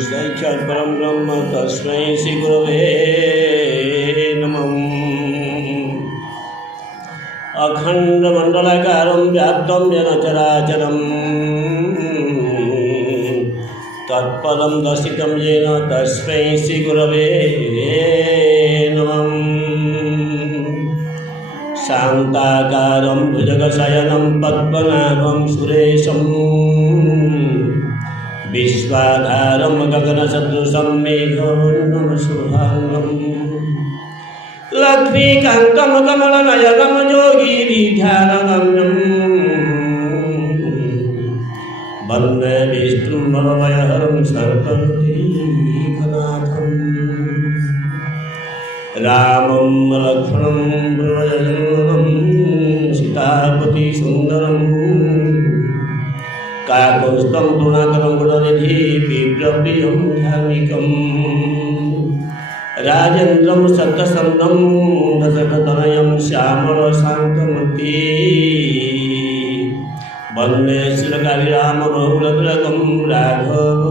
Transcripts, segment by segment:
साक्षात् परम ब्रह्म तस्मै श्री गुरवे नमः। अखंड मंडलाकारं व्याप्तं येन चराचरं तत्पदं दर्शितं येन तस्मै श्री गुरवे नमः। शान्ताकारं भुजगशयनं पद्मनाभं सुरेशं विश्वाधारं गगनसदृशं मेघवर्णं शुभांगं लक्ष्मीकान्तं कमलनयनं योगिभिध्यानगम्यं वन्दे विष्णुं भवभयहरं सर्वलोकैकनाथं रामं लक्ष्मणं भुजगशयनं सीतापति सुन्दरं काकुत्स्थं गुणाकरं गुणनिधि विप्लप्रियं धार्मिकं राजेन्द्रं सत्यसन्धं दशरथतनयं श्यामलशान्तमूर्ति वन्दे श्रीरघुरामरघुकुलतिलकं राघवं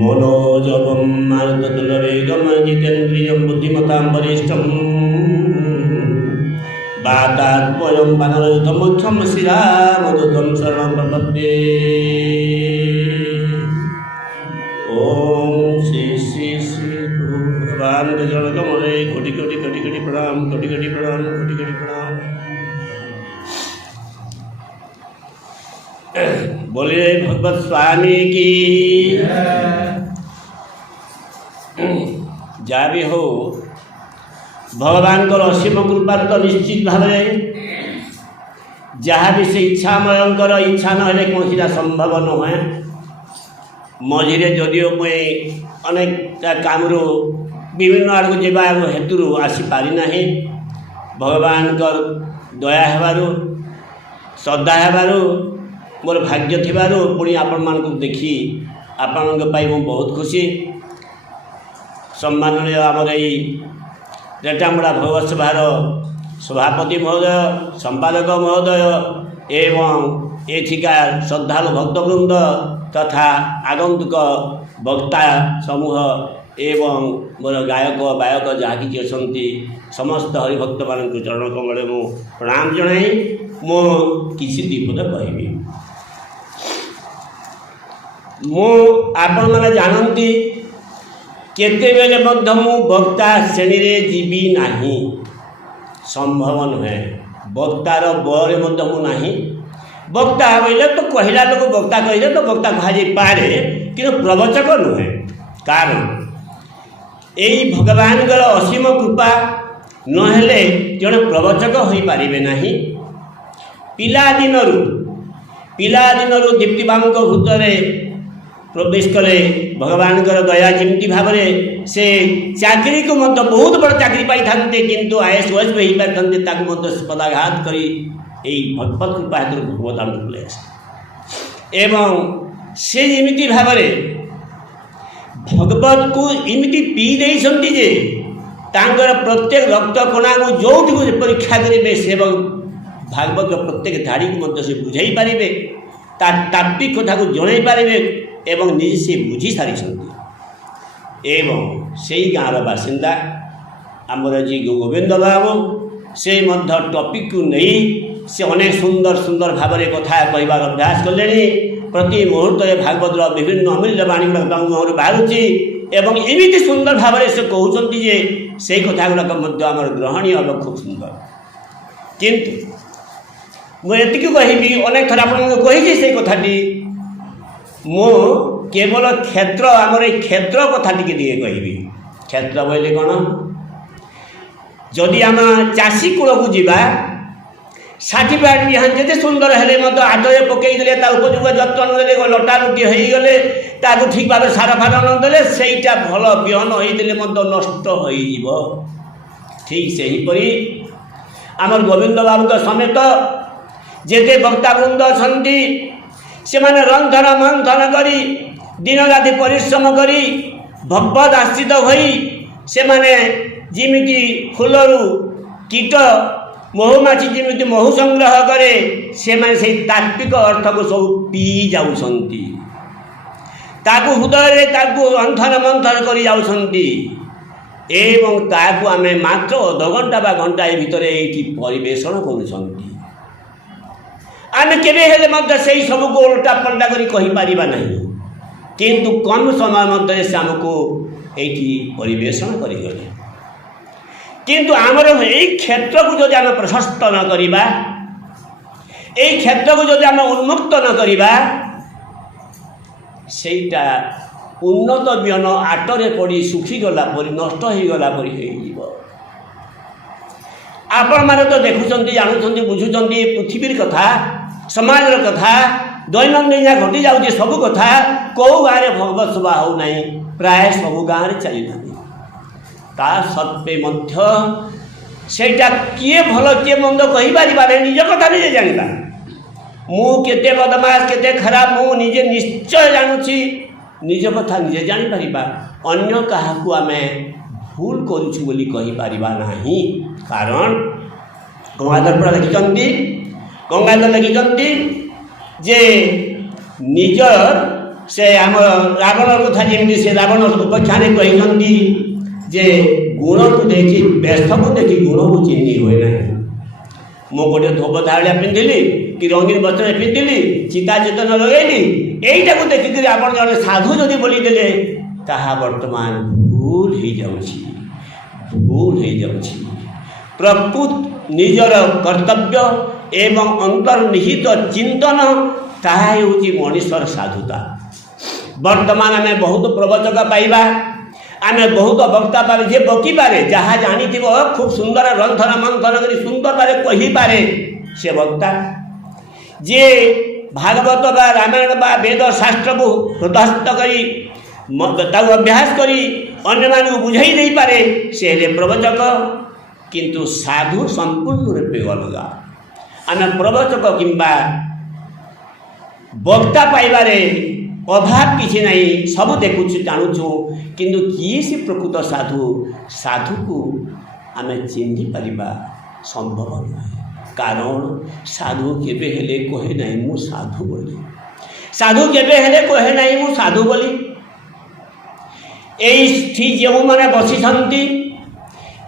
मनोजवं मारुततुल्यवेगं जितेन्द्रियं बुद्धिमतां वरिष्ठं वातात्मयं वानरयुतमुख्यं श्रीरामदूतं शरणं प्रपद्ये। ओम श्री श्री श्री गुरु भगवान के चरण कमले कोटि कोटि कोटि कोटि प्रणाम, कोटि कोटि प्रणाम, कोटि कोटि प्रणाम। बोलिए भगवत स्वामी की जहाँ भी हो भगवान को असीम कृपा तो निश्चित भाव जहाँ भी से इच्छा मयंकर इच्छा ना कौन संभव नुहे। मझे जदिओ मुई अनेक काम विभिन्न आड़ को जावा हेतु आसीपारी ना भगवान दया हेबारु श्रद्धा हेबारु मोर भाग्य थिबारु पुणी आपण मानक देखी आपण बहुत खुशी। सम्माननीय आमर रेटामुड़ा भगवत सभार सभापति महोदय, संपादक महोदय एवं एथिकार श्रद्धालु भक्तवृंद तथा आगंतुक वक्ता समूह एवं मोर गायक बायक जहाँ कि अच्छी समस्त हरिभक्त मान चरण कमल मु प्रणाम जनाई मो किसी दीपद कहबी। मु आपण मैंने जानती केतेबेले मध्य मु वक्ता श्रेणी रे जीवी नाही, संभव नुहे। वक्तार बरे मध्य मु नाही। वक्ता बोले तो कहला लोक वक्ता कहले तो वक्ता कहा पारे कि प्रवचक नुहे। कारण यही भगवान असीम कृपा नहेले जड़े प्रवचक हो पारे ना। पिलादिनरू दीप्तिबाबू भूतरे प्रवेश कले भगवान दया जमी भाव से चाकरी को मत बहुत बड़ चाकरी पाई था किंतु आईएएस ओएस हो पारे पदाघात कर भगवत कृपा हेतु भगवत एवं से जमी भाव भगवत को इमिति पी देइछन्ति जे तांकर प्रत्येक रक्त कणा को जोठी को परीक्षा करेंगे से भागवत प्रत्येक धाड़ी को मध्य से बुझाई पारे तात्विक कथा को जन पारे एवं निजे से बुझी सारी एवं से गाँव बासिंदा आमर जी गोविंद बाबू से टॉपिक को नहीं से अनेक सुंदर सुंदर भाव में कथा कहबार अभ्यास कले प्रति मुहूर्त भागवतर विभिन्न अमूल्य वाणी गुड़ाक मुहर बाहर एवं एमती सुंदर भाव से कहते जे से कथा गुड़ाक ग्रहणीय हम खूब सुंदर किंतु मुझे कहबी अनेक थर आपको से कथाटी मु केवल क्षेत्र आमर क्षेत्र कथा दिए कहबी क्षेत्र बोले कौन जदि आम चाषी कूल को जीवा सार्टिफिकेट बिहान जिते सुंदर हेले आदरे पकईदे उपଯୁକ୍ତ ଯତ୍ନ देले लटा लुटी हो गले ताकू ठीक भाव सार फार नदेले सेटा भल बिहन होते नष्ट हो ठीक से हीपरी आमर गोविंद बाबू समेत जेते वक्तावृंद अच्छी से माने रंधन मंथन करी दिन राति परिश्रम करी भगवत आश्रित होई से माने जिमिति फूलरू कीट महुमाछी जमी महु संग्रह करे से माने से तात्विक अर्थ को सब पी जाउछंती ताकू हृदय ताकू अंथन मंथन करी जाउछंती एवं ताकू आमे मात्र अध घंटा बा घंटा भितर एठी परिवेषण करूछंती आमे केबे हेले मध्य सेही सब को उल्टा पलटा करी कहि पारिबा नहीं किंतु कम समय मध्य से हमको एठी परिवेषण करी गले किंतु आमर यही क्षेत्र को जदि आम प्रशस्त न करिबा यही क्षेत्र को जदि आम उन्मुक्त न करिबा सेटा उन्नत बिहन आटरे पड़ी सुखी गला परी नष्ट हो गला परी हो आपण माने तो देखुचंती जानुचंती बुझुचंती पृथ्वी कथा समाज कथा दैनंदिन घटी जाउची सब कथा कौ गाँव भगवत सभा हो नहीं प्राय सब गाँव में चली ता सत्वे मध्य सेटा किए भल किए मंद कहि पारिबा निज कथा निजे जानिबा मु केते बदमाश केते खराब मु निजे निश्चय जानुछि निज कथा निजे जानि पारिबा अन्य काहाकू आमे भूल करूछु बोली कहि पारिबा नाही कारण गंगाधर पुरा लिखिचंती जे निज से आम रावण कथा जेमि से रावण उपाख्यान कहिचंती जे गुण को देखी व्यस्त को देखी गुण को चिन्ह हुए ना मु गोटे धोब धाड़िया पिंधिली कि रंगीन वस्त्र पिंधिली चिता चेतन लगेली यहीटा को देखिक आप जड़े साधु जदि बोलीदे ताहा वर्तमान भूल हो जाउछि प्रकृत निजर कर्तव्य एवं अंतर्निहित चिंतन ताहा होछि मनुष्यर साधुता वर्तमान आम बहुत प्रवचक पाइबा आमे बहुत वक्ता पारे जे बकी पारे जहाँ जानी खूब सुंदर रंधन मंथन करी सुंदर पारे कही पारे से वक्ता जे भागवत बा रामायण बा वेद शास्त्र को हृदयस्थ करी अभ्यास करी अन्य मान को बुझाई नहीं पारे से प्रवचक किंतु साधु संपूर्ण रूपे अलग आमे प्रवचक किंबा वक्ता पाइबारे अभाव किसी नहीं सब देखुछु जानूँ किंतु किए से प्रकृत साधु को आम चिन्ह पारिबा संभव नुहे कारण साधु केबे हेले कहे नहीं मु साधु बोली साधु केबे हेले कहे नहीं मु साधु बोली एठी जो मैंने बसी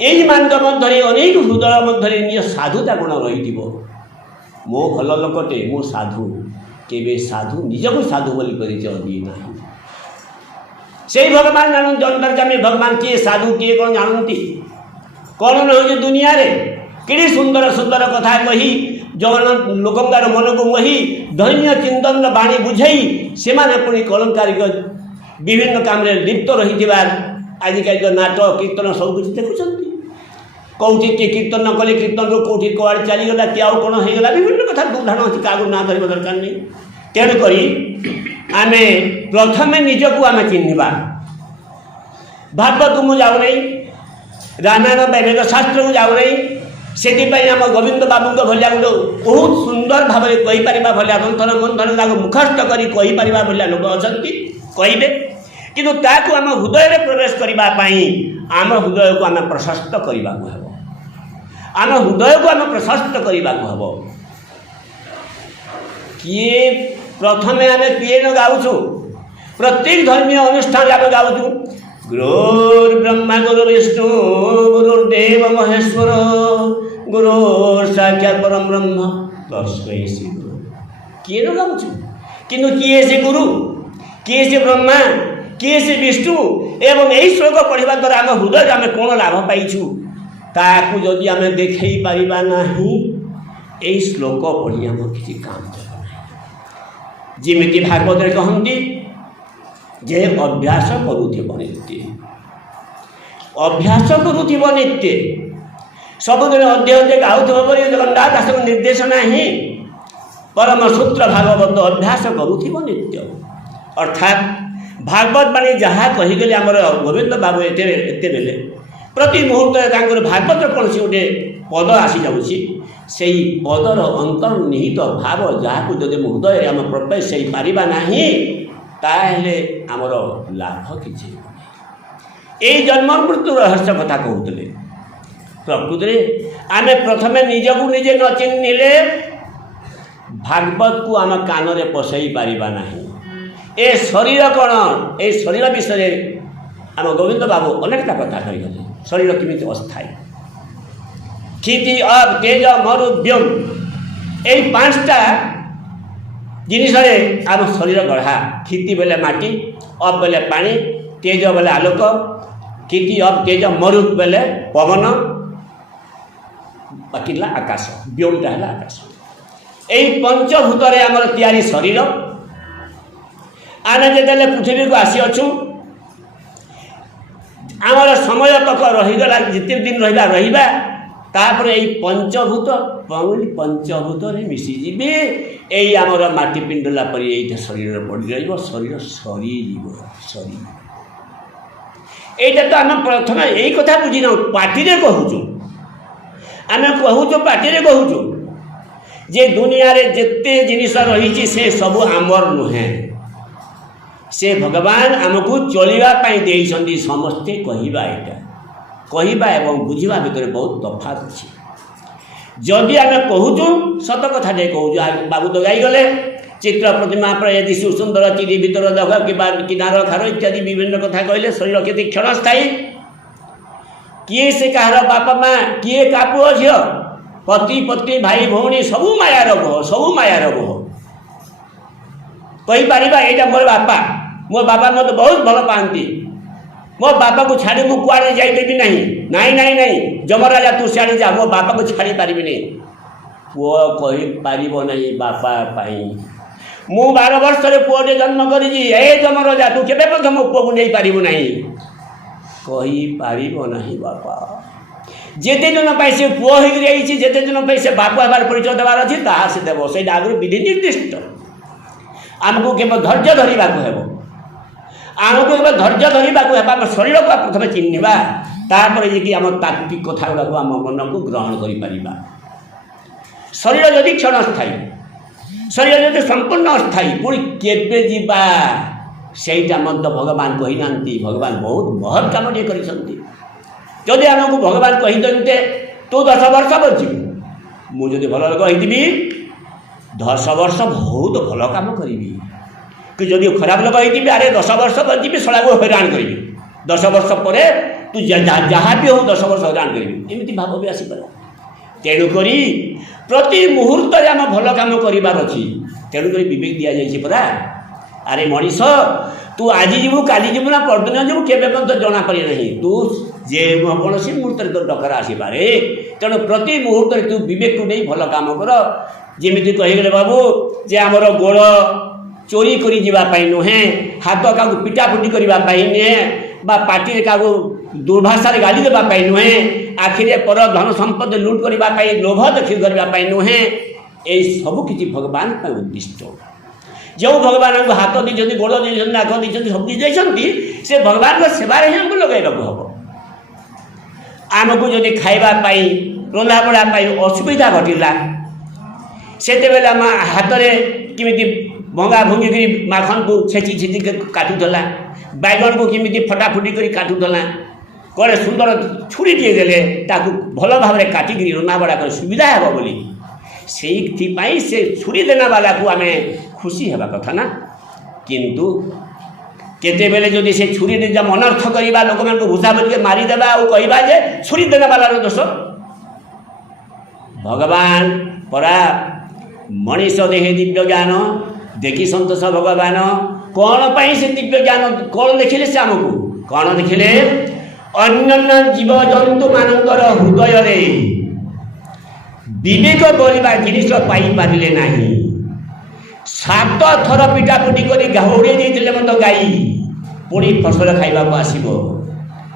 यही मान मध्य अनेक हृदय मध्य निज साधुता गुण रही मो भल लोकटे मो साधु केबे साधु निजको साधु बोली परिचय दिए ना से भगवान जानू अंतर्जामी भगवान किए साधु किए कौन जानती कौन न हो दुनिया रे कि सुंदर सुंदर कथा कही जगन्नाथ लोकंकार मन को मोही धन्य चिंतन बाणी बुझाई से पुणी कलंकारिक विभिन्न काम लिप्त रही आजिकल नाटक कीर्तन सब कुछ देखुं कौटी किए कीर्तन न कले कीर्तन कौटी कड़े चलीगला कि आउ कौन होगा विभिन्न कथा दुधारण अच्छी क्या ना धरवा दरकार नहीं तेणुक आम प्रथम निजक आम चिन्हवा भागवत मुझे जाऊ नहीं रामायण वेद शास्त्र को जाऊ नहीं से आम गोविंद बाबू भलिया गोटे बहुत सुंदर भाव में कहीपर भलिया मंथन मंथन मुखस्थ कर कहीपर भलिया लोक अच्छा कहे କିନ୍ତୁ ତାକୁ ଆମ ହୃଦୟରେ ପ୍ରବେଶ କରିବା ପାଇଁ ଆମ ହୃଦୟକୁ ଆମେ ପ୍ରଶସ୍ତ କରିବାକୁ ହେବ। ଆମ ହୃଦୟକୁ ଆମେ ପ୍ରଶସ୍ତ କରିବାକୁ ହେବ। କିଏ ପ୍ରଥମେ ଆମେ କିଏ ନ ଗାଉଛୁ? ପ୍ରତ୍ୟେକ ଧର୍ମୀୟ ଅନୁଷ୍ଠାନରେ ଆମେ ଗାଉଛୁ ଗୁରୁର୍ ବ୍ରହ୍ମା ଗୁରୁ ବିଷ୍ଣୁ ଗୁରୁର୍ଦେବ ମହେଶ୍ୱର ଗୁରୁର୍ ସାକ୍ଷାତ୍ ପରମ ବ୍ରହ୍ମ ତସ୍ମୈ ଶ୍ରୀ ଗୁରୁ। କିଏ ନ ଗାଉଛୁ? କିନ୍ତୁ କିଏ ସେ ଗୁରୁ, କିଏ ସେ ବ୍ରହ୍ମା, କିଏ ସେ ବିଷ୍ଣୁ, ଏବଂ ଏହି ଶ୍ଲୋକ ପଢ଼ିବା ଦ୍ୱାରା ଆମ ହୃଦୟରେ ଆମେ କ'ଣ ଲାଭ ପାଇଛୁ ତାକୁ ଯଦି ଆମେ ଦେଖାଇ ପାରିବା ନାହିଁ, ଏହି ଶ୍ଲୋକ ପଢ଼ି ଆମ କିଛି କାମ ଦେବ ନାହିଁ। ଯେମିତି ଭାଗବତରେ କହନ୍ତି ଯେ ଅଭ୍ୟାସ କରୁଥିବ ନିତ୍ୟ, ଅଭ୍ୟାସ କରୁଥିବ ନିତ୍ୟ, ସବୁଦିନ ଅଧ୍ୟୟ ଅଧ୍ୟୟ ଗାଉଥିବ ବୋଲି ଜଗନ୍ନାଥ ଦାସଙ୍କ ନିର୍ଦ୍ଦେଶ ନାହିଁ। ପରମ ସୂତ୍ର ଭାଗବତ ଅଭ୍ୟାସ କରୁଥିବ ନିତ୍ୟ, ଅର୍ଥାତ୍ ଭାଗବତ ବାଣୀ ଯାହା କହିଗଲେ ଆମର ଗୋବିନ୍ଦ ବାବୁ ଏତେବେଳେ ପ୍ରତି ମୁହୂର୍ତ୍ତରେ ତାଙ୍କର ଭାଗବତର କୌଣସି ଗୋଟେ ପଦ ଆସିଯାଉଛି, ସେହି ପଦର ଅନ୍ତର୍ନିହିତ ଭାବ ଯାହାକୁ ଯଦି ମୁଁ ହୃଦୟରେ ଆମେ ପ୍ରବେଶ ହେଇପାରିବା ନାହିଁ ତାହେଲେ ଆମର ଲାଭ କିଛି ହେବ ନାହିଁ। ଏଇ ଜନ୍ମ ମୃତ୍ୟୁ ରହସ୍ୟ କଥା କହୁଥିଲେ। ପ୍ରକୃତରେ ଆମେ ପ୍ରଥମେ ନିଜକୁ ନିଜେ ନ ଚିହ୍ନିଲେ ଭାଗବତକୁ ଆମ କାନରେ ପଶାଇ ପାରିବା ନାହିଁ। ଏ ଶରୀର କ'ଣ, ଏ ଶରୀର ବିଷୟରେ ଆମ ଗୋବିନ୍ଦ ବାବୁ ଅନେକଟା କଥା କହିଗଲେ। ଶରୀର କେମିତି ଅସ୍ଥାୟୀ, କ୍ଷିତି ଅପ୍ ତେଜ ମରୁ ବ୍ୟୋମ, এই ପାଞ୍ଚଟା ଜିନିଷରେ ଆମ ଶରୀର ଗଢ଼ା। କ୍ଷିତି ବେଲେ ମାଟି, ଅପ୍ ବେଲେ ପାଣି, ତେଜ ବେଲେ ଆଲୋକ, କ୍ଷିତି ଅପ୍ ତେଜ ମରୁତ୍ ବେଲେ ପବନ, ବାକି ହେଲା ଆକାଶ, ବ୍ୟୋମଟା ହେଲା ଆକାଶ। এই ପଞ୍ଚଭୂତରେ ଆମର ତିଆରି ଶରୀର। ଆମେ ଯେତେବେଳେ ପୃଥିବୀକୁ ଆସିଅଛୁ ଆମର ସମୟ ତକ ରହିଗଲା, ଯେତେ ଦିନ ରହିବା ତାପରେ ଏଇ ପଞ୍ଚଭୂତରେ ମିଶିଯିବେ। ଏଇ ଆମର ମାଟି ପିଣ୍ଡଲା ପରି ଏଇଟା ଶରୀରରେ ପଡ଼ି ରହିବ, ଶରୀର ସରିଯିବ। এইটা তো ଆମେ ପ୍ରଥମେ ଏଇ କଥା ବୁଝିନାଉ, ପାଟିରେ କହୁଛୁ, ଆମେ କହୁଛୁ ପାଟିରେ କହୁଛୁ ଯେ ଦୁନିଆରେ ଯେତେ ଜିନିଷ ରହିଛି ସେ ସବୁ ଆମର ନୁହେଁ, ସେ ଭଗବାନ ଆମକୁ ଚଳିବା ପାଇଁ ଦେଇଛନ୍ତି। ସମସ୍ତେ କହିବା, ଏଇଟା କହିବା ଏବଂ ବୁଝିବା ଭିତରେ ବହୁତ ତଫାତ୍ ଅଛି। ଯଦି ଆମେ କହୁଛୁ ସତ କଥାଟେ କହୁଛୁ, ବାବୁ ତ ଗାଇଗଲେ ଚିତ୍ର ପ୍ରତିମା ପ୍ରାୟ ଦିଶୁ ସୁନ୍ଦର, ଚିରି ଭିତର ଦେଖ କିମ୍ବା କିନାର ଖାର ଇତ୍ୟାଦି ବିଭିନ୍ନ କଥା କହିଲେ। ଶରୀର କେତେ କ୍ଷଣସ୍ଥାୟୀ, କିଏ ସେ କାହାର ବାପା ମା, କିଏ କା ପୁଅ ଝିଅ, ପତି ପତ୍ନୀ ଭାଇ ଭଉଣୀ ସବୁ ମାୟାର ବୋହ, ସବୁ ମାୟାର ବୋହ। କହିପାରିବା ଏଇଟା ମୋର ବାପା, ମୋ ବାପା ମୋତେ ବହୁତ ଭଲ ପାଆନ୍ତି, ମୋ ବାପାକୁ ଛାଡ଼ି ମୁଁ କୁଆଡ଼େ ଯାଇପାରିବି ନାହିଁ। ନାଇଁ ନାଇଁ ନାଇଁ ଯମରାଜା ତୁ ସିଆଡ଼େ ଯା, ମୋ ବାପାକୁ ଛାଡ଼ି ପାରିବିନି। ପୁଅ କହିପାରିବ ନାହିଁ ବାପା ପାଇଁ, ମୁଁ 12 ବର୍ଷରେ ପୁଅଟେ ଜନ୍ମ କରିଛି, ଏ ଯମରାଜା ତୁ କେବେ ମଧ୍ୟ ମୋ ପୁଅକୁ ନେଇପାରିବୁ ନାହିଁ। କହିପାରିବ ନାହିଁ ବାପା। ଯେତେ ଦିନ ପାଇଁ ସେ ପୁଅ ହେଇକି ରହିଛି, ଯେତେ ଦିନ ପାଇଁ ସେ ବାପ ହେବାର ପରିଚୟ ଦେବାର ଅଛି ତାହା ସେ ଦେବ। ସେଇଟା ଆଗରୁ ବିଧି ନିର୍ଦ୍ଦିଷ୍ଟ। ଆମକୁ କେବଳ ଧୈର୍ଯ୍ୟ ଧରିବାକୁ ହେବ, ଆମକୁ କେବଳ ଧୈର୍ଯ୍ୟ ଧରିବାକୁ ହେବ। ଆମ ଶରୀରକୁ ପ୍ରଥମେ ଚିହ୍ନିବା, ତାପରେ ଯାଇକି ଆମ ତାତ୍ତ୍ୱିକ କଥା ଗୁଡ଼ାକୁ ଆମ ମନକୁ ଗ୍ରହଣ କରିପାରିବା। ଶରୀର ଯଦି କ୍ଷଣସ୍ଥାୟୀ, ଶରୀର ଯଦି ସମ୍ପୂର୍ଣ୍ଣ ଅସ୍ଥାୟୀ, ପୁଣି କେବେ ଯିବା ସେଇଟା ମଧ୍ୟ ଭଗବାନ କହିନାହାନ୍ତି। ଭଗବାନ ବହୁତ ମହତ୍ କାମଟିଏ କରିଛନ୍ତି। ଯଦି ଆମକୁ ଭଗବାନ କହିଦିଅନ୍ତେ ତୁ 10 ବର୍ଷ ବଞ୍ଚିବୁ, ମୁଁ ଯଦି ଭଲ ଲୋକ ହେଇଥିବି 10 ବର୍ଷ ବହୁତ ଭଲ କାମ କରିବି, କି ଯଦି ଖରାପ ଲୋକ ହେଇଥିବି ଆରେ 10 ବର୍ଷ ବଞ୍ଚିବି ଶଳାକୁ ହଇରାଣ କରିବି, 10 ବର୍ଷ ପରେ ତୁ ଯାହା ବି ହଉ 10 ବର୍ଷ ହଇରାଣ କରିବି, ଏମିତି ଭାବ ବି ଆସିପାରେ। ତେଣୁକରି ପ୍ରତି ମୁହୂର୍ତ୍ତରେ ଆମେ ଭଲ କାମ କରିବାର ଅଛି। ତେଣୁକରି ବିବେକ ଦିଆଯାଇଛି ପରା, ଆରେ ମଣିଷ ତୁ ଆଜି ଯିବୁ କାଲି ଯିବୁ ନା ପରଦିନ ଯିବୁ କେବେ ମଧ୍ୟ ଜଣାପଡ଼େ ନାହିଁ। ତୁ ଯେ କୌଣସି ମୁହୂର୍ତ୍ତରେ ତୋର ଡକରା ଆସିପାରେ। ତେଣୁ ପ୍ରତି ମୁହୂର୍ତ୍ତରେ ତୁ ବିବେକକୁ ନେଇ ଭଲ କାମ କର। ଯେମିତି କହିଗଲେ ବାବୁ ଯେ ଆମର ଗୋଡ଼ ଚୋରି କରି ଯିବା ପାଇଁ ନୁହେଁ, ହାତ କାହାକୁ ପିଟାପୁଟି କରିବା ପାଇଁ ନୁହେଁ, ବା ପାଟିରେ କାହାକୁ ଦୁର୍ଭାଷାରେ ଗାଳି ଦେବା ପାଇଁ ନୁହେଁ, ଆଖିରେ ପର ଧନ ସମ୍ପଦ ଲୁଟ୍ କରିବା ପାଇଁ ଲୋଭ ଦେଖି କରିବା ପାଇଁ ନୁହେଁ। এই ସବୁ କିଛି ଭଗବାନ ପାଇଁ ଉଦ୍ଦିଷ୍ଟ। ଯେଉଁ ଭଗବାନଙ୍କୁ ହାତ ଦେଇଛନ୍ତି, ଗୋଡ଼ ଦେଇଛନ୍ତି, ନାକ ଦେଇଛନ୍ତି, ସବୁ କିଛି ଦେଇଛନ୍ତି, ସେ ଭଗବାନଙ୍କ ସେବାରେ ହିଁ ଆମକୁ ଲଗାଇବାକୁ ହେବ। ଆମକୁ ଯଦି ଖାଇବା ପାଇଁ ରନ୍ଧାବଢ଼ା ପାଇଁ ଅସୁବିଧା ଘଟିଲା, ସେତେବେଳେ ଆମ ହାତରେ କେମିତି ଭଙ୍ଗା ଭଙ୍ଗିକିରି ମାଖନକୁ ଛେଚି ଛେଚି କାଟୁଥିଲା, बैगन को किमिति फटाफुटी करी काटुला कड़े सुंदर छुरीटे देले ताकू भल भाव में काटिकी रंधा बड़ा कर सुविधा हे बोली से छुरी देना वाला को आम खुशी हवा कथा ना किंतु केते बेले जदि से छुरी दे जब अनर्थ करवा लोक मान भूषा बोलिके मारिदेवा और कहवा जे छुरी देना वाला दोष भगवान परा मनीष देहे दिव्य ज्ञान देखी संतोष भगवान कौन पाई से दिव्य ज्ञान कौन देखिले से आमको कौन देखिले अन्य जीव जंतु मानकर हृदय रे विवेक बोलवा जिनिस पाई पारिले नाही 7 थर पिटापुटी करी घौड़े देते मत गाई पुणी फसल खाइबा को आसीबो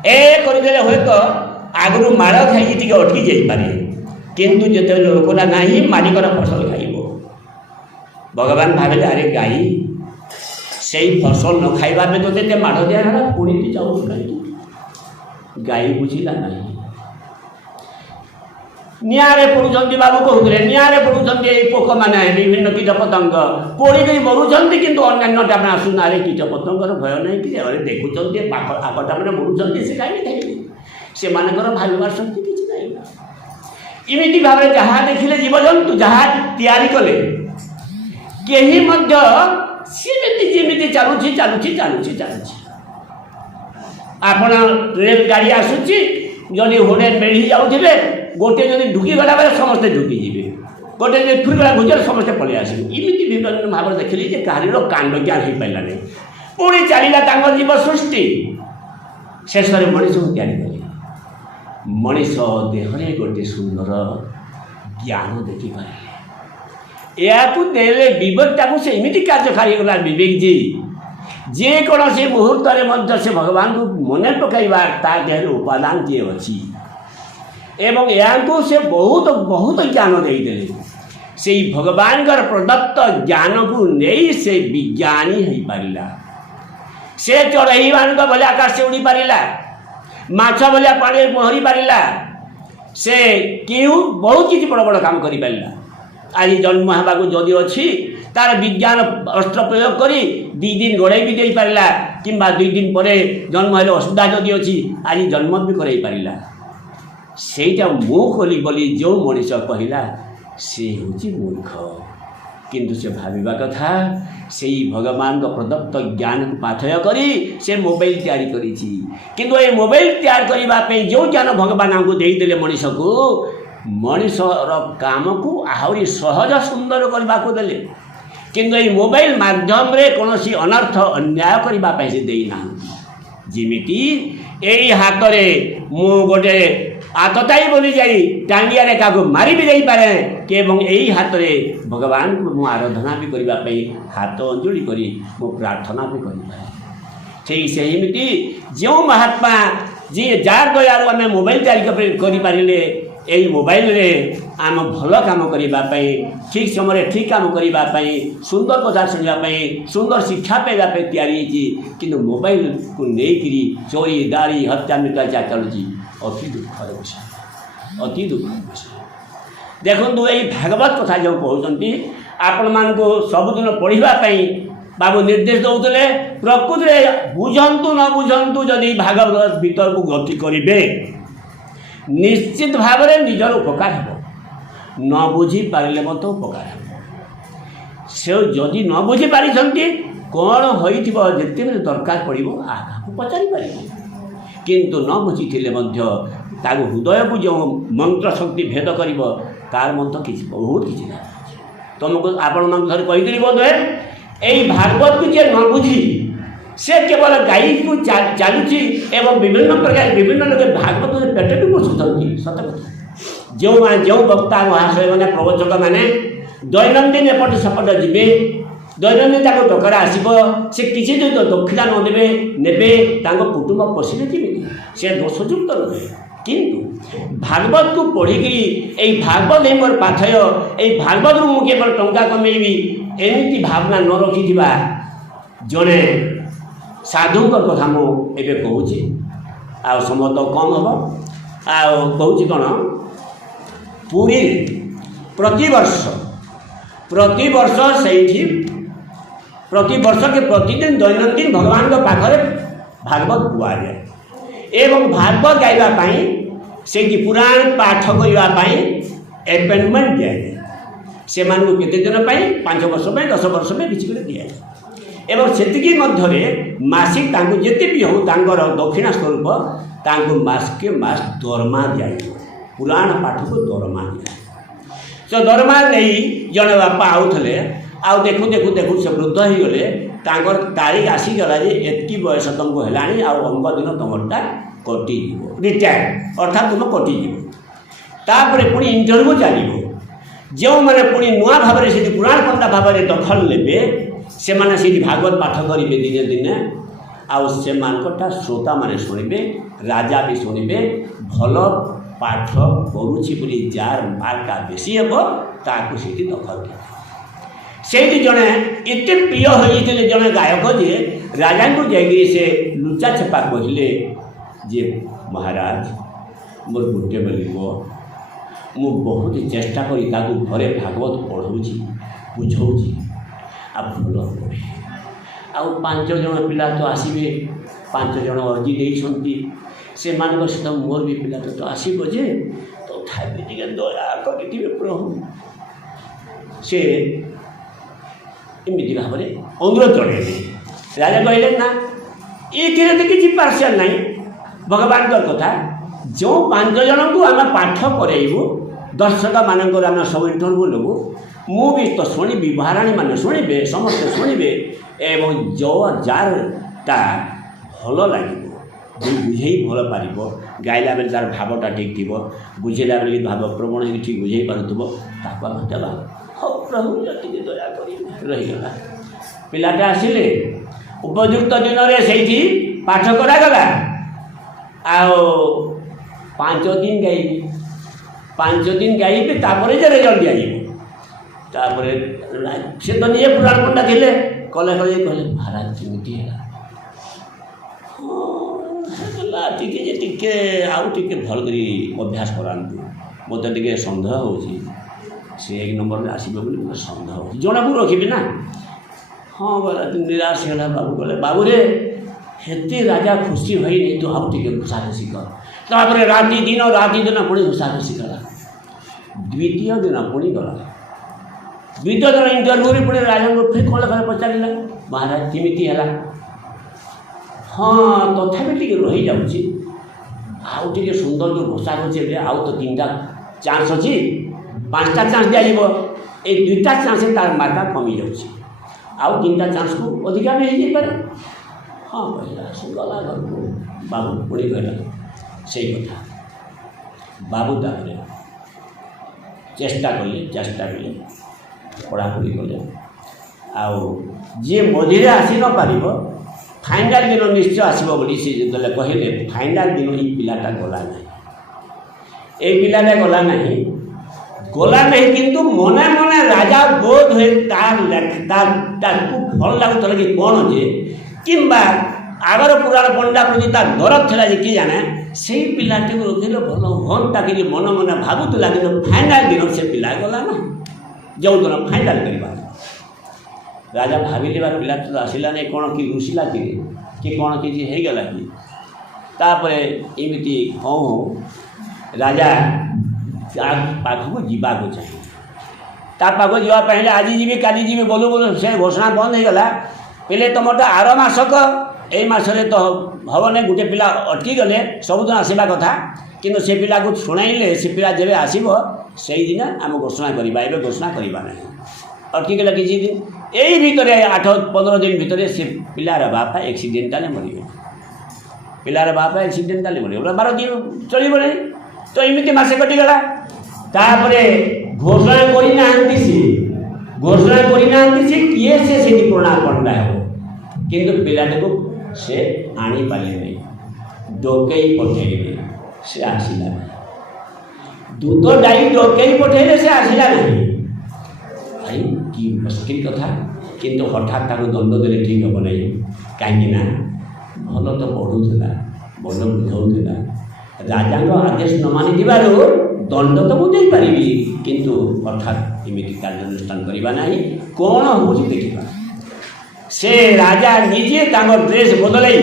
ए करदेले होय तो आगु माड़ खाई टिके अटकी जाई पारे किंतु जते लोकला नाही मालिकर फसल खाइबो भगवान भाविले अरे गाई से फसल न खाइबा में तो ते माड़ दिया हला पुणी ती जाऊ गाई बुझिला नाही निआरे पड़ुंट बाबू कहते निआरे पड़ुंट पोक मैंने विभिन्न कीट पतंग पोड़ी मरुंट कितु अन्य आसुना कीट पतंगर भय नहीं कि देखुं आगटा मैंने मरुंट से कहीं खाइबे से भावार शक्ति किसी नहीं इमिति भाव जहाँ देखिले जीवजंतु जहाँ तैयारी कले कहीं जमी चलुची चलुची चलुची चलुची आपण रेल गाड़ी आसूची जदि होड़े मेढ़ी जाऊे गोटे जब ढुकीगला बेले समस्ते ढुकीजे गोटे जब फुरीगला घुंचल समस्ते पलि आसबे इमिति विभिन्न भाव देखिली जे कहानीर कांड ज्ञान हो पारा नहीं पुणी चलला जीव सृष्टि शेष में मनीष को तैयारी कले मनीष देहरे गोटे सुंदर ज्ञान देखिपारे या विवेकटा से एमती कार्यकारी गला विवेक जी जेकोसी मुहूर्त से भगवान को मन पकड़ा ता देह उपादान जी अच्छी एवं या से बहुत बहुत ज्ञान देते से भगवान प्रदत्त ज्ञान को नहीं से विज्ञानी हो पारा से चढ़ई मान बोले आकाश से उड़ी पारा माछ बोलिया पानी पहरी पारा से क्यों बहुत किसी बड़ बड़ काम कर पारा आज जन्म होगा जदि अच्छी तार विज्ञान अस्त्र प्रयोग करी 2 दिन गड़े भी दे पारा कि 2 दिन पर जन्म हेले असुविधा जदि अच्छी आज जन्म भी कर पारा सेटा मुँह खोली बोली जो मनीष कहला से हूँ मूर्ख किंतु से भाविबा कथा से भगवान प्रदत्त ज्ञान को पाथय करी से मोबाइल तैयारी करी किंतु ये मोबाइल तैयार करने जो ज्ञान भगवान हमको देदेले मनीष को मनीषर काम को आहरी सहज सुंदर करने को देले किंतु ये मोबाइल माध्यम रे कौन अनर्थ अन्याय करने से देना जिमिति यही हाथ में मु गोटे आतताई बोली जाई टांगिया रे का मारी भी जाई पारे कि एवं यही हाथ में भगवान को मु आराधना भी करने हाथ अंजुली करी मु प्रार्थना भी करी सेमिति जो महात्मा जी जार दयालु आम मोबाइल तैयारी करें यही मोबाइल रे आम भल काम करने ठीक समय ठीक काम करने सुंदर कथा शुणापी सुंदर शिक्षा पाइबापी तैयारी किंतु मोबाइल को लेकरी चोरी दारी हत्या मृत्या चलुची अति दुखर विषय अति दुखर विषय देखो यही भागवत कथा जो कहते आपण मान को सबुदिन पढ़ापी बाबू निर्देश दौले प्रकृति बुझंतु न बुझंतु जदि भागवत भीतर को गति करेंगे निश्चित भाव में निजर उपकार हो न बुझी पारे मत उपकार हो से जदि न बुझी पारी कौन होते दरकार पड़ो आगा को पचारि पार किंतु न बुझी हृदय को जो मंत्र शक्ति भेद कर तार मंत्र किसी बहुत किसी ना तुमको आपण मन कही बोध यही भागवत को जे न बुझी से केवल गाई को चलुची एवं विभिन्न प्रकार विभिन्न लोग भागवत पेट भी पोषुंट सत कथा जो वक्ता महाशय मैंने प्रवचक मैंने दैनंदिन एपट सेपट जी दैनंदिन टकरा आसो से किसी जो दक्षिणा नदे ने कुटुंब पोषिले जमी से दोषयुक्त नुहे किंतु भागवत को पढ़िकी यही भागवत ही मोर पाथय यही भागवत रु केवल टंका कमेबी एमती भावना न रखि जड़े साधु कथा मुझे कहूँ आ समय तो कम हम कहूँ कौन पुरी प्रतिवर्ष से प्रतिवर्ष के प्रतिदिन दैनंदिन भगवान पाखे ଭାଗବତ କୁହାଯାଏ। ଏବଂ ଭାଗବତ ଗାଇବା ପାଇଁ ସେଇଠି ପୁରାଣ ପାଠ କରିବା ପାଇଁ ଆପଏଣ୍ଟମେଣ୍ଟ ଦିଆଯାଏ। ସେମାନଙ୍କୁ କେତେ ଦିନ ପାଇଁ? 5 ବର୍ଷ ପାଇଁ, 10 ବର୍ଷ ପାଇଁ କିଛି କରି ଦିଆଯାଏ। ଏବଂ ସେତିକି ମଧ୍ୟରେ ମାସିକ ତାଙ୍କୁ ଯେତେ ବି ହେଉ ତାଙ୍କର ଦକ୍ଷିଣା ସ୍ୱରୂପ ତାଙ୍କୁ ମାସକେ ମାସ ଦରମା ଦିଆଯିବ। ପୁରାଣ ପାଠକୁ ଦରମା ଦିଆଯିବ। ସେ ଦରମା ନେଇ ଜଣେ ବାପା ଆଉଥିଲେ, ଆଉ ଦେଖୁ ଦେଖୁ ଦେଖୁ ସେ ବୃଦ୍ଧ ହେଇଗଲେ। ତାଙ୍କର ତାରିଖ ଆସିଗଲା ଯେ ଏତିକି ବୟସ ତୁମକୁ ହେଲାଣି, ଆଉ ଅଙ୍କ ଦିନ ତୁମରଟା କଟିଯିବ, ରିଟାୟାର୍ଡ ଅର୍ଥାତ୍ ତୁମ କଟିଯିବ। ତାପରେ ପୁଣି ଇଣ୍ଟରଭ୍ୟୁ ଚାଲିବ। ଯେଉଁମାନେ ପୁଣି ନୂଆ ଭାବରେ ସେଠି ପୁରାଣ ପଣ୍ଡା ଭାବରେ ଦଖଲ ନେବେ, ସେମାନେ ସେଇଠି ଭାଗବତ ପାଠ କରିବେ ଦିନେ ଦିନେ। ଆଉ ସେମାନଙ୍କଟା ଶ୍ରୋତାମାନେ ଶୁଣିବେ, ରାଜା ବି ଶୁଣିବେ। ଭଲ ପାଠ କରୁଛି ବୋଲି ଯାହାର ମାର୍କଟା ବେଶୀ ହେବ ତାକୁ ସେଇଠି ଦଖଲ ଦେବେ। ସେଇଠି ଜଣେ ଏତେ ପ୍ରିୟ ହୋଇଯାଇଥିଲେ ଜଣେ ଗାୟକ ଯେ ରାଜାଙ୍କୁ ଯାଇକରି ସେ ଲୁଚା ଛେପା କହିଲେ ଯେ ମହାରାଜ ମୋର ଗୋଟେ ମିଳିବ, ମୁଁ ବହୁତ ଚେଷ୍ଟା କରି ତାକୁ ଘରେ ଭାଗବତ ପଢ଼ଉଛି, ବୁଝଉଛି, ଆଉ ଭଲ ପଢ଼େ। ଆଉ 5 ଜଣ ପିଲା ତ ଆସିବେ, 5 ଜଣ ଅର୍ଜି ଦେଇଛନ୍ତି, ସେମାନଙ୍କ ସହିତ ମୋର ବି ପିଲା ତ ଆସିବ ଯେ ତଥାପି ଟିକେ ଦୟା କରିଥିବେ ପ୍ରଭୁ। ସେ ଏମିତି ଭାବରେ ଅନୁରୋଧ ଜଣାଇଲେ। ରାଜା କହିଲେ ନା, ଏଥିରେ ତ କିଛି ପାର୍ସିଆଲ ନାହିଁ। ଭଗବାନଙ୍କର କଥା, ଯେଉଁ 5 ଜଣଙ୍କୁ ଆମେ ପାଠ କରାଇବୁ, ଦର୍ଶକମାନଙ୍କର ଆମେ ସବୁ ଇଣ୍ଟରଭ୍ୟୁ ନେବୁ, ମୁଁ ବି ତ ଶୁଣିବି, ମହାରାଣୀମାନେ ଶୁଣିବେ, ସମସ୍ତେ ଶୁଣିବେ। ଏବଂ ଯାରଟା ଭଲ ଲାଗିବ, ଯେ ବୁଝେଇ ଭଲ ପାରିବ, ଗାଇଲା ବେଳେ ତା'ର ଭାବଟା ଠିକ୍ ଥିବ, ବୁଝେଇଲା ବେଳେ ଭାବ ପ୍ରବଣ ହେଇକି ଠିକ୍ ବୁଝେଇ ପାରୁଥିବ, ତାକୁ ଆମେ ଦେବା। ହଉ ପ୍ରଭୁ ଯେତିକି ଦୟା କରିବେ। ରହିଗଲା। ପିଲାଟା ଆସିଲେ, ଉପଯୁକ୍ତ ଦିନରେ ସେଇଠି ପାଠ କରାଗଲା। ଆଉ 5 ଦିନ ଗାଇବେ, 5 ଦିନ ଗାଇବେ, ତାପରେ ଯେ ରେଜଲ୍ଟ ଦିଆଯିବ। ତାପରେ ସେ ତ ନିଜେ ପୁରାଣ ପଣ୍ଡା ଥିଲେ, କହିଲେ ମହାରାଜ କେମିତି ହେଲା? ହଁ ହେଲା, ଟିକେ ଆଉ ଟିକେ ଭଲ କରି ଅଭ୍ୟାସ କରାନ୍ତୁ, ମୋତେ ଟିକେ ସନ୍ଦେହ ହେଉଛି ସେ 1 ନମ୍ବରରେ ଆସିବ ବୋଲି ମୋତେ ସନ୍ଦେହ ହେଉଛି, ଜଣକୁ ରଖିବି ନା। ହଁ ଗଲା, ନିରାଶ ହେଲା। ବାବୁ କହିଲେ ବାବୁରେ ହେତେ ରାଜା ଖୁସି ହୋଇନି, ତୁ ଆଉ ଟିକେ ଘୁଷାଘୁଷି କର। ତାପରେ ରାତି ଦିନ ପୁଣି ଘୁଷାଘୁଷି କଲା। ଦ୍ୱିତୀୟ ଦିନ ପୁଣି ଗଲା। ଦ୍ୱିତୀୟ ଦିନ ଇଣ୍ଟରଭ୍ୟୁରେ ପୁଣି ରାଜାଙ୍କୁ ଫେର କ'ଣ ଲେଖା ପଚାରିଲା, ମହାରାଜ କେମିତି ହେଲା? ହଁ ତଥାପି ଟିକେ ରହିଯାଉଛି, ଆଉ ଟିକେ ସୁନ୍ଦର ଯେଉଁ ଘୋଷାଘୁଷି ହେଲେ ଆଉ ତ 3ଟା ଚାନ୍ସ ଅଛି, 5ଟା ଚାନ୍ସ ଦିଆଯିବ। ଏଇ 2ଟା ଚାନ୍ସରେ ତାର ମାର୍କ କମିଯାଉଛି, ଆଉ 3ଟା ଚାନ୍ସକୁ ଅଧିକା ବି ହେଇଯାଇପାରେ। ହଁ କହିଲା, ସେ ଗଲା ଘରକୁ। ବାବୁ ପୁଣି କହିଲା ସେଇ କଥା। ବାବୁ ତାପରେ ଚେଷ୍ଟା କଲେ, ପଢ଼ାପଢ଼ି କଲେ। ଆଉ ଯିଏ ମଝିରେ ଆସି ନ ପାରିବ, ଫାଇନାଲ୍ ଦିନ ନିଶ୍ଚୟ ଆସିବ ବୋଲି ସେ ଯେତେବେଳେ କହିଲେ, ଫାଇନାଲ୍ ଦିନ ଏଇ ପିଲାଟା ଗଲା ନାହିଁ। ଗଲା ନାହିଁ କିନ୍ତୁ ମନେ ମନେ ରାଜା ବୋଧ ହୁଏ ତାକୁ ଭଲ ଲାଗୁଥିଲା କି କ'ଣ ଯେ, କିମ୍ବା ଆଗର ପୁରାଣ ପଣ୍ଡା ପ୍ରତି ତାର ଦରଦ ଥିଲା ଯେ କିଏ ଜାଣେ, ସେଇ ପିଲାଟିକୁ ରଖିଲେ ଭଲ ହୁଅନ୍ତା କି ମନେ ମନେ ଭାବୁଥିଲା। କିନ୍ତୁ ଫାଇନାଲ୍ ଦିନ ସେ ପିଲା ଗଲା ନା, ଯେଉଁଦିନ ଫାଇନାଲ୍ କରିବା। ରାଜା ଭାବିଲେ ବା ପିଲାଟା ତ ଆସିଲା ନାହିଁ, କ'ଣ କି ରୁଷିଲା କି କ'ଣ କିଛି ହେଇଗଲା କି? ତାପରେ ଏମିତି ହଉ ରାଜା ପାଖକୁ ଯିବାକୁ ଚାହେଁ। ତା ପାଖକୁ ଯିବା ପାଇଁ ହେଲେ ଆଜି ଯିବି କାଲି ଯିବି ବୋଲୁ ସେ ଘୋଷଣା ବନ୍ଦ ହେଇଗଲା। ପିଲେ ତୁମରଟା ଆର ମାସକ, ଏଇ ମାସରେ ତ ହେବନି। ଗୋଟେ ପିଲା ଅଟକିଗଲେ, ସବୁଦିନ ଆସିବା କଥା, କିନ୍ତୁ ସେ ପିଲାକୁ ଶୁଣାଇଲେ ସେ ପିଲା ଯେବେ ଆସିବ ସେଇଦିନ ଆମେ ଘୋଷଣା କରିବା, ଏବେ ଘୋଷଣା କରିବା ନାହିଁ। ଅଟକିଗଲା କିଛି ଦିନ, ଏଇ ଭିତରେ 8-15 ଦିନ ଭିତରେ ସେ ପିଲାର ବାପା ଆକ୍ସିଡେଣ୍ଟାଲି ମରିଗଲେ। 12 ଦିନ ଚଳିବ ନାହିଁ। ତ ଏମିତି ମାସେ କଟିଗଲା। ତାପରେ ଘୋଷଣା କରିନାହାନ୍ତି ସେ କିଏ ସେ ସେଠି ପୁରୁଣା ପଣ୍ଡା ହେବ, କିନ୍ତୁ ପିଲାଟାକୁ ସେ ଆଣିପାରିଲେନି। ଡକେଇ ପଠେଇଲେ, ସେ ଆସିଲା ନାହିଁ। ଦୂତ ଯାଇ ଡକେଇ ପଠେଇଲେ, ସେ ଆସିଲା ନାହିଁ। ଭାଇ କି ମୁସ୍କିଲ କଥା। କିନ୍ତୁ ହଠାତ୍ ତାକୁ ଦଣ୍ଡ ଦେଲେ ଠିକ୍ ହେବ ନାହିଁ। କାହିଁକି ନା ଭଲ ତ ପଢ଼ୁଥିଲା, ଭଲ ବୁଝାଉଥିଲା। ରାଜାଙ୍କ ଆଦେଶ ନ ମାନିଥିବାରୁ ଦଣ୍ଡ ତ ମୁଁ ଦେଇପାରିବି, କିନ୍ତୁ ହଠାତ୍ ଏମିତି କାର୍ଯ୍ୟାନୁଷ୍ଠାନ କରିବା ନାହିଁ। କ'ଣ ହେଉଛି ଦେଖିବା। ସେ ରାଜା ନିଜେ ତାଙ୍କ ଡ୍ରେସ୍ ବଦଳାଇ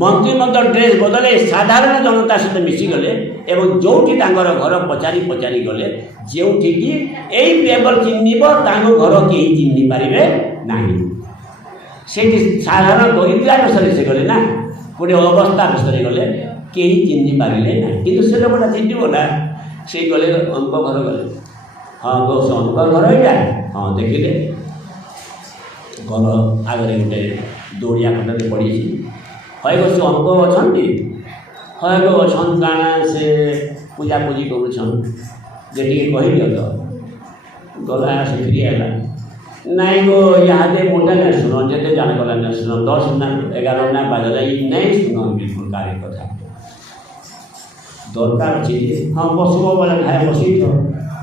ମନ୍ତ୍ରୀ ମଧ୍ୟ ଡ୍ରେସ୍ ବଦଳେ ସାଧାରଣ ଜନତା ସହିତ ମିଶିଗଲେ ଏବଂ ଯେଉଁଠି ତାଙ୍କର ଘର ପଚାରି ପଚାରି ଗଲେ ଯେଉଁଠିକି ଏଇ ପେପର ଚିହ୍ନିବ ତାଙ୍କ ଘର କେହି ଚିହ୍ନି ପାରିବେ ନାହିଁ। ସେଇଠି ସାଧାରଣ ଦରିଦ୍ରା ବିଷୟରେ ସେ ଗଲେ ନା ଗୋଟେ ଅବସ୍ଥା ବିଷୟରେ ଗଲେ କେହି ଚିହ୍ନି ପାରିଲେ ନାହିଁ। କିନ୍ତୁ ସେ ଲୋକଟା ଚିହ୍ନିବ ନା, ସେଇ ଗଲେ ଅଙ୍କ ଘର ଗଲେ, ହଁ ଦୋଷ ଅଙ୍କ ଘର ଏଇଟା, ହଁ ଦେଖିଲେ ଘର ଆଗରେ ଗୋଟେ ଦୌଡ଼ିଆ ଖଣ୍ଡରେ ପଡ଼ିଛି, ହଏ ସେ ଅଙ୍କ ଅଛନ୍ତି, ହଏ ଅଛନ୍ କାଣା ସେ ପୂଜାପୂଜି କରୁଛନ୍ ଯେ ଟିକେ କହିଦିଅ ତ। ଗଲା ସେ ଫିରି ହେଲା, ନାଇଁ ଗो ଇହାଦେ ମୋଟା ନାଇଁ ଶୁଣ, ଯେତେ ଜାଣ ଗଲା ନାଇଁ ଶୁଣ, 10 ନା 11 ନା ବାଜଲା ଇ ନାଇଁ ଶୁଣ ବିଲକୁଲ କାରେ କଥା ଦରକାର ଅଛି ଯେ ହଁ ବସିବ ବୋଲେ ଭାଇ ବସିଛ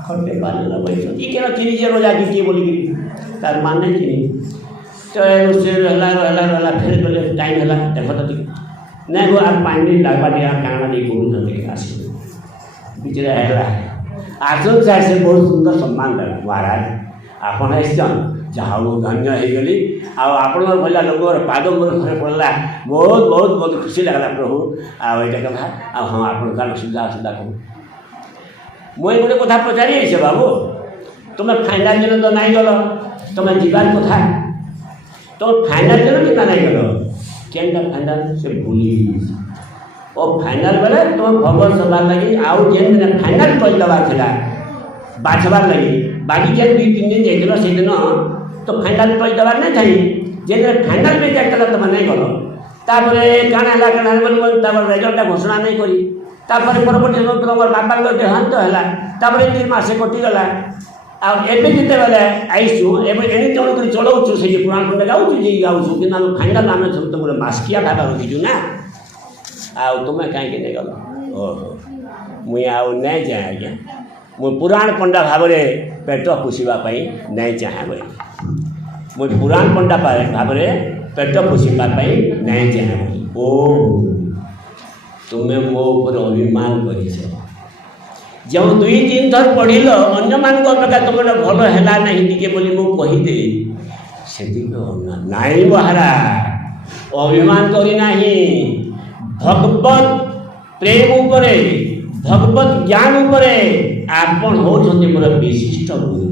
ଖଟେ ବାଜଲା ବସିଛ ଇ କେନ ଚିନିଛେ ରୋଜା କିଏ ବୋଲିକିରି ତାର ମାନେ ଚିନି ତ ସେ ହେଲା ଫେର ଗଲେ ଟାଇମ୍ ହେଲା ଦେଖ ତ ଟିକେ ନାଇଁ ଗो আর 5 মিনিট লাগবা ଟିକେ କାଣା ଟିକେ କରୁଛନ୍ତି ଆସିବେ ବିଚରା ହେଲା ଆସନ୍ ସାର୍ ସେ ବହୁତ ସୁନ୍ଦର ସମ୍ମାନ ଦେଲା ମହାରାଜ ଆପଣ ଆସିଛନ୍ ଯାହା ହଉ ଧନ୍ୟ ହେଇଗଲି ଆଉ ଆପଣଙ୍କର ଭଳିଆ ଲୋକର ପାଦ ମୋର ଘରେ ପଡ଼ିଲା ବହୁତ ବହୁତ ବହୁତ ଖୁସି ଲାଗିଲା ପ୍ରଭୁ ଆଉ ଏଇଟା କଥା ଆଉ ହଁ ଆପଣ କାରଣ ଅସୁବିଧା କହୁ ମୁଇଁ ଗୋଟେ କଥା ପଚାରି ଆଇଛ ବାବୁ ତୁମେ ଫାଇନାଲ ଦିନ ତ ନାଇଁ ଗଲ ତୁମେ ଯିବାର କଥା ତୁମେ ଫାଇନାଲ ଦିନ କିନା ନାଇଁ ଗଲ କେନ୍ଟା ଫାଇନାଲ ସେ ଭୁଲି ଓ ଫାଇନାଲ ବେଲେ ତୁମେ ଭଗବତ ସଭାର ଲାଗି ଆଉ ଯେନ୍ ଦିନ ଫାଇନାଲ କରିଦେବାର ଥିଲା ବାଛବାର ଲାଗି ବାକି ଯେନ୍ 2-3 ଦିନ ଯାଇଥିଲ ସେଦିନ ତ ଫାଇନାଲ କରିଦେବାର ନାଇଁ ଥାଇ ଯେନ୍ ଫାଇନାଲ ବି ଯାଇଥିଲା ତୁମେ ନାଇଁ ଗଲ ତାପରେ କାଣା ହେଲା ବୋଲି ତାପରେ ରେଜଲ୍ଟଟା ଘୋଷଣା ନାଇଁ କରି ତାପରେ ପରବର୍ତ୍ତୀ ତୁମର ବାପାଙ୍କ ଦେହାନ୍ତ ହେଲା ତାପରେ 3 ମାସ କଟିଗଲା ଆଉ ଏବେ ଯେତେବେଳେ ଆଇଛୁ ଏବେ ଏଣେ ତେଣୁ କରି ଚଳାଉଛୁ ସେଇ ପୁରାଣ ଖଣ୍ଡେ ଗାଉଛୁ ଯେ ଗାଉଛୁ କିନ୍ତୁ ଆମେ ଫାଇନାଲ ଆମେ ସବୁ ଗୋଟେ ମାସ୍କିଆ ଭାବେ ରଖିଛୁ ନା ଆଉ ତୁମେ କାହିଁକି ନେଇ ଗଲ ଓହୋ ମୁଇଁ ଆଉ ନାଇଁ ଯାଏ ଆଜ୍ଞା ମୁଁ ପୁରାଣ ପଣ୍ଡା ଭାବରେ ପେଟ ପୋଷିବା ପାଇଁ ନାଇଁ ଚାହେଁ ବୋଲି ମୁଁ ପୁରାଣ ପଣ୍ଡା ଭାବରେ ପେଟ ପୋଷିବା ପାଇଁ ନାଇଁ ଚାହେଁ ବୋଲି ଓ ତୁମେ ମୋ ଉପରେ ଅଭିମାନ କରିଛ ଯେଉଁ 2-3 ଥର ପଢ଼ିଲ ଅନ୍ୟମାନଙ୍କ ଅପେକ୍ଷା ତୁମର ଭଲ ହେଲା ନାହିଁ ଟିକେ ବୋଲି ମୁଁ କହିଦେଲି ସେତିକି ନାଇଁ ମହାରାଜ ଅଭିମାନ କରି ନାହିଁ ଭଗବତ ପ୍ରେମ ଉପରେ ଭଗବତ ଜ୍ଞାନ ଉପରେ ଆପଣ ହେଉଛନ୍ତି ମୋର ବିଶିଷ୍ଟ ଗୁରୁ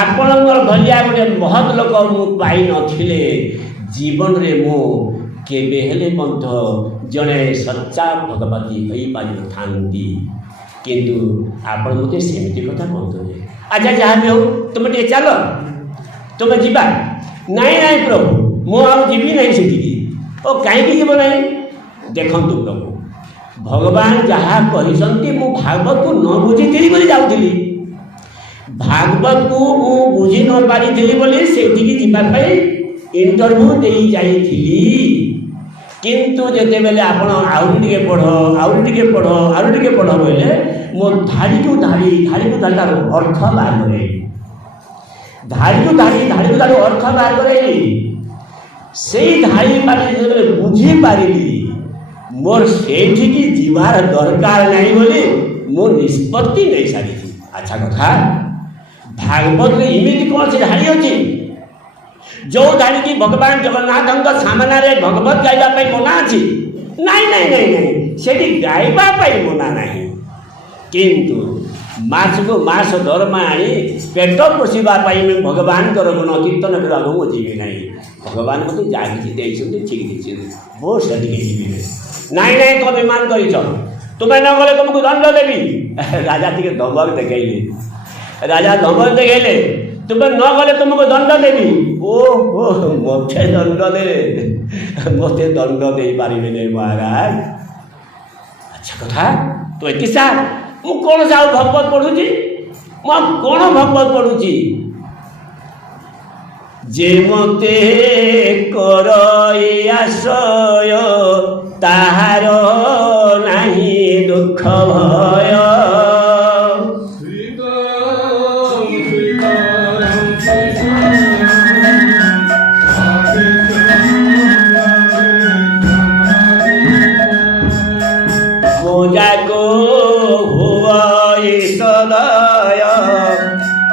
ଆପଣଙ୍କର ଭଳିଆ ଗୋଟେ ମହତ ଲୋକ ମୁଁ ପାଇନଥିଲେ ଜୀବନରେ ମୁଁ କେବେ ହେଲେ ମଧ୍ୟ ଜଣେ ସଚ୍ଚା ଭଗବତୀ ହୋଇପାରିନଥାନ୍ତି କିନ୍ତୁ ଆପଣ ମୋତେ ସେମିତି କଥା କହୁଥିଲେ ଆଚ୍ଛା ଯାହା ବି ହଉ ତୁମେ ଟିକେ ଚାଲ ତୁମେ ଯିବା ନାଇଁ ନାଇଁ ପ୍ରଭୁ ମୁଁ ଆଉ ଯିବି ନାହିଁ ସେଠିକି ଓ କାହିଁକି ଯିବ ନାହିଁ ଦେଖନ୍ତୁ ପ୍ରଭୁ ଭଗବାନ ଯାହା କହିଛନ୍ତି ମୁଁ ଭାଗବତକୁ ନ ବୁଝିଥିଲି ବୋଲି ଯାଉଥିଲି ଭାଗବତକୁ ମୁଁ ବୁଝି ନ ପାରିଥିଲି ବୋଲି ସେଠିକି ଯିବା ପାଇଁ ଇଣ୍ଟରଭ୍ୟୁ ଦେଇ ଯାଇଥିଲି କିନ୍ତୁ ଯେତେବେଳେ ଆପଣ ଆହୁରି ଟିକେ ପଢ଼ ବୋଇଲେ ମୋ ଧାଡ଼ିକୁ ଧାଡ଼ି ତାର ଅର୍ଥ ବାହାର କରେଇଲି ଧାଡ଼ିକୁ ଧାଡ଼ି ଅର୍ଥ ବାହାର କରେଇଲି ସେଇ ଧାଡ଼ି ପାଖରେ ଯେତେବେଳେ ବୁଝିପାରିଲି ମୋର ସେଇଠିକି ଯିବାର ଦରକାର ନାହିଁ ବୋଲି ମୁଁ ନିଷ୍ପତ୍ତି ନେଇସାରିଛି ଆଚ୍ଛା କଥା ଭାଗବତରେ ଏମିତି କୌଣସି ଧାଡ଼ି ଅଛି ଯେଉଁ ଧାଡ଼ିକି ଭଗବାନ ଜଗନ୍ନାଥଙ୍କ ସାମନାରେ ଭଗବତ ଗାଇବା ପାଇଁ ମନା ଅଛି ନାଇଁ ସେଠି ଗାଇବା ପାଇଁ ମନା ନାହିଁ କିନ୍ତୁ ମାସକୁ ମାସ ଦରମା ଆଣି ପେଟ ପୋଷିବା ପାଇଁ ମୁଁ ଭଗବାନଙ୍କର ଗୁଣ କୀର୍ତ୍ତନ କରିବାକୁ ମୁଁ ଯିବି ନାହିଁ ଭଗବାନ ମୋତେ ଯାହା କିଛି ଦେଇଛନ୍ତି ଠିକ୍ ଦେଇଛନ୍ତି ମୁଁ ସେଠିକି ଯିବି ନାହିଁ ତୁମେ ବିମାନ କରିଛ ତୁମେ ନ ଗଲେ ତୁମକୁ ଦଣ୍ଡ ଦେବି ରାଜା ଟିକେ ଧମକ ଦେଖେଇଲେ ତୁମେ ନ ଗଲେ ତୁମକୁ ଦଣ୍ଡ ଦେବି ଓହୋ ମୋତେ ଦଣ୍ଡ ଦେଇପାରିବେନି ମହାରାଜ ଆଚ୍ଛା କଥା ତୁ ଏତି ସାର୍ ମୁଁ କ'ଣ ଆଉ ଭଗବତ ପଢ଼ୁଛି ମୁଁ ଆଉ କ'ଣ ଭଗବତ ପଢ଼ୁଛି ଯେ ମୋତେ କର ଆଶ୍ରୟ ତାହାର ନାହିଁ ଦୁଃଖ ଭୟ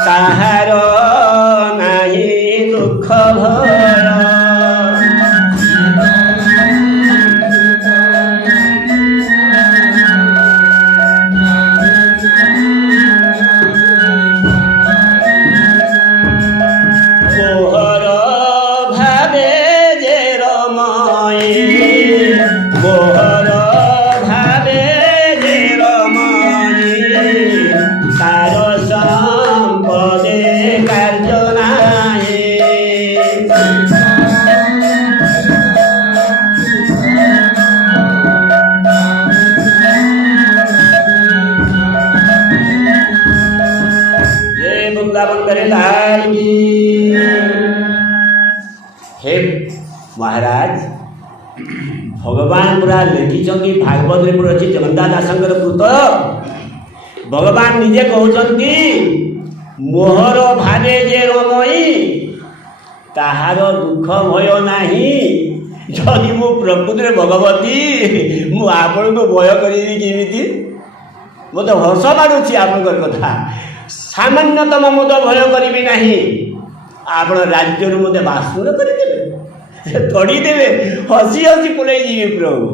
তাহার নাহি দুঃখ ভয় वृंदावन मेरे लाल की। हे महाराज भगवान पूरा लिखिं भागवत पूरा अच्छी जगन्नाथ दासंकर कृत भगवान निजे कहते मोहर भारे जे रमई ताहार दुख भय नाही। जदि मु प्रकृति भगवती मुझे भय करी केमी मत हस मारूँ आपंकर कथा सामान्यतम मत भय करी ना आप राज्य मत बासुर करदेवे तड़ीदेवे हसी हसी पलि जी प्रभु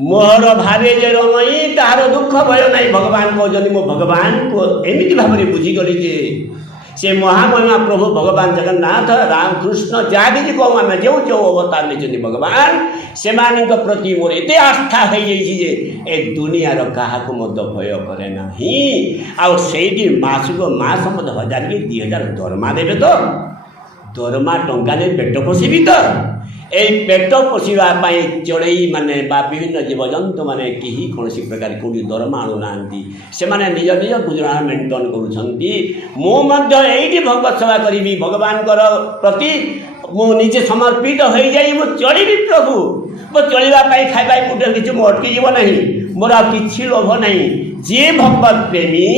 मोहर भावे जे रमई तार दुख भय ना भगवान कहते मो भगवान को एमती भाव में बुझीगली जे से महामहिमा प्रभु भगवान जगन्नाथ रामकृष्ण जहाँ भी कहूँ आम जो जो अवतार लेते भगवान से प्रति मोर एत आस्था हो जाए ए दुनियार क्या मत भय करे ना आठी मासक मास मत 1000 कि 2000 दरमा देवे तो दरमा टंका दे पेट पोषिबी तो ये पेट पोषापी चढ़ई माने विभिन्न जीवजंतु मैंने कहीं कौन प्रकार कौटी दरमा आणुना से निज निज गुजराण मेन्टेन करुँच भगवत सेवा करी भगवान प्रति मुझे समर्पित हो जाए चलि प्रभु मो चलवाई खाଇବା कुटे किसी मो अटकी जीव ना मोर कि लोभ ना जी भगवत प्रेमी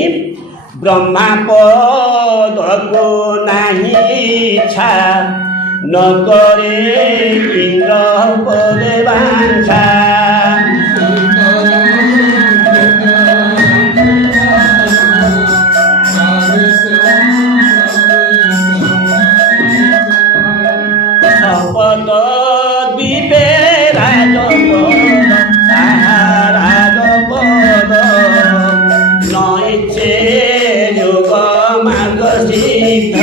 ब्रह्मा पद को नहीं इच्छा न करे इंद्र पदे वांछा शपथ दीपे राजपद राजपद नैचे योग मार्ग सिद्ध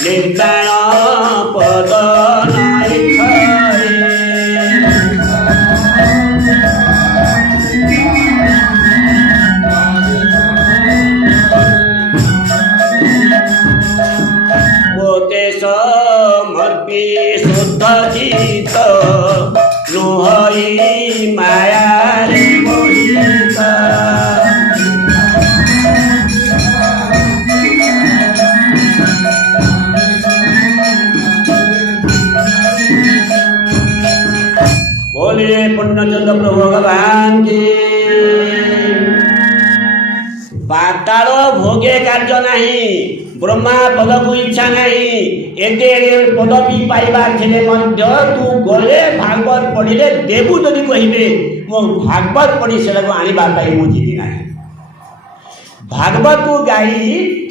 निर्वाण पद मोते समर्पी शुद्ध चित लुहई माया रे मोहित बोलिए पूर्णचंद्र प्रभु भगवान की। पाताल भोगे कार्य नहीं ब्रह्मा पद को इच्छा नहीं एते पदवी पाइबार थे तू गले भागवत पढ़िले देवु जदि कहे मो भागवत पढ़ी से आने मुझे ना भागवत को गाई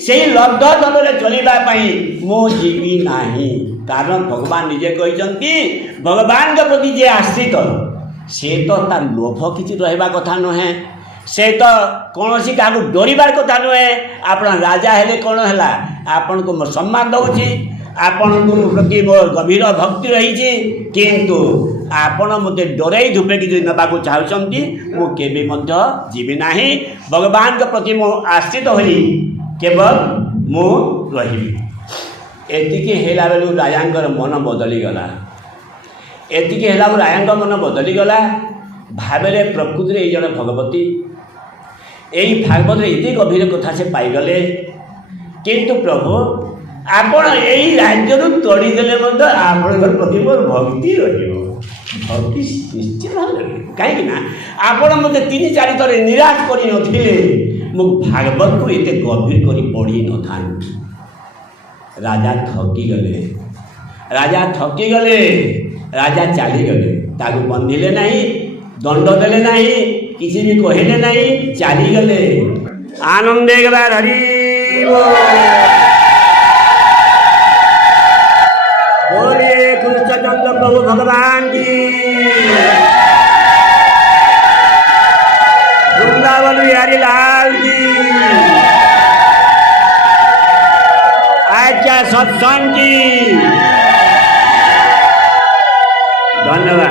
से लब्ध दल चलवाई मुझी ना कारण भगवान निजे कहते भगवान के प्रति जे आश्रित से तो तार लोभ किसी रहा कथा नुहे से तो कौन सी क्या डरबार कथा नुहे आप राजा हेले कौन है आपन को सम्मान दूसरी आपण प्रति मोर गभीर भक्ति रही किंतु आपण मत डरई धूपे कि नाक चाहती मुझे जीवी ना भगवान के प्रति मु आश्रित हो केवल मु रही एतिकी हेला बेलू राजा मन बदलीगला एतिकी हेला राजा मन बदलीगला भावे प्रकृति ये जन भगवती यही भागवत एति गभीर कथा से पाईगले किंतु प्रभु आपण यही राज्य तोड़ीदेले आपण प्रति मोर भक्ति भक्ति निश्चित भाव कहीं आपण मत 3-4 थर निराश कर भागवत को एत गभीर कर पढ़ी न था राजा थकीगले राजा चलीगले ताकू बंधिले नहीं दंड देले नहीं किसी भी कहले नहीं चलीगले आनंद एक बार हरि बोलिए कृष्णचंद्र प्रभु भगवान की वृंदावन बिहारी लाल की सत्संग की धन्यवाद।